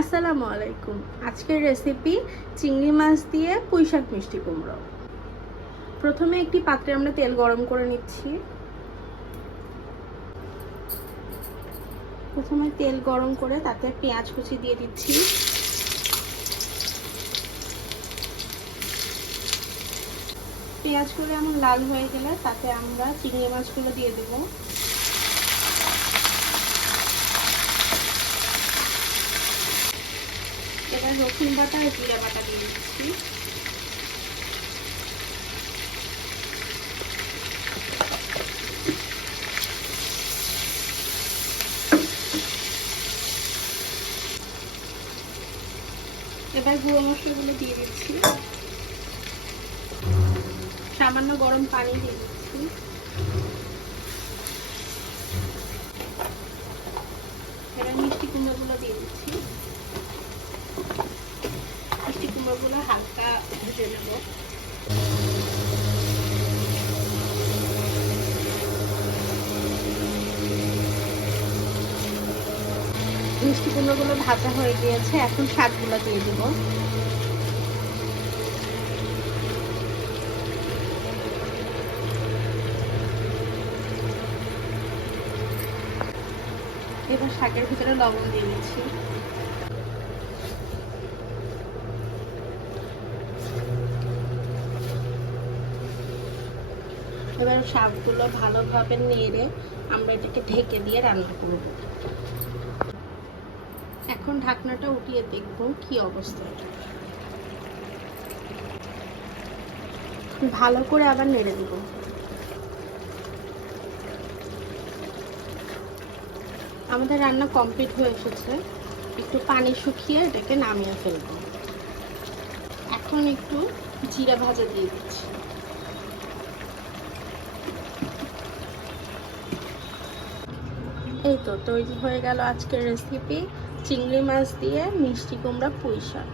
আসসালামু আলাইকুম। আজকের রেসিপি চিংড়ি মাছ দিয়ে পুঁই শাক মিষ্টি কুমড়ো। প্রথমে একটি পাত্রে আমরা তেল গরম করে নিচ্ছি। প্রথমে তেল গরম করে তাতে পেঁয়াজ কুচি দিয়ে দিচ্ছি। পেঁয়াজগুলো এমন লাল হয়ে গেলে তাতে আমরা চিংড়ি মাছগুলো দিয়ে দেব। এবার রসুন বাটা আর জিরা বাটা দিয়ে দিচ্ছি। এবার গুঁড়ো মশলাগুলো দিয়ে দিচ্ছি। সামান্য গরম পানি দিয়ে দিচ্ছি। এবার মিষ্টি কুমড়োগুলো দিয়ে দিচ্ছি। মিষ্টি কুমড়োগুলো হালকা ভেজে নেব। মিষ্টি কুমড়োগুলো ভাজা হয়ে গিয়েছে, এখন শাকগুলো দিয়ে দেব। এবার শাকের ভিতরে লবণ দিয়ে দিচ্ছি। এবার শাকগুলো ভালোভাবে নেড়ে আমরা এটাকে ঢেকে দিয়ে রান্না করব। এখন ঢাকনাটা উঠিয়ে দেখব কি অবস্থা। ভালো করে আবার নেড়ে দেব। আমাদের রান্না কমপ্লিট হয়ে এসেছে। একটু পানি শুকিয়ে এটাকে নামিয়ে ফেলব। এখন একটু জিরা ভাজা দিয়ে দিচ্ছি। এই তো তৈরি হয়ে গেল আজকের রেসিপি চিংড়ি মাছ দিয়ে মিষ্টি কুমড়া পুঁই শাক।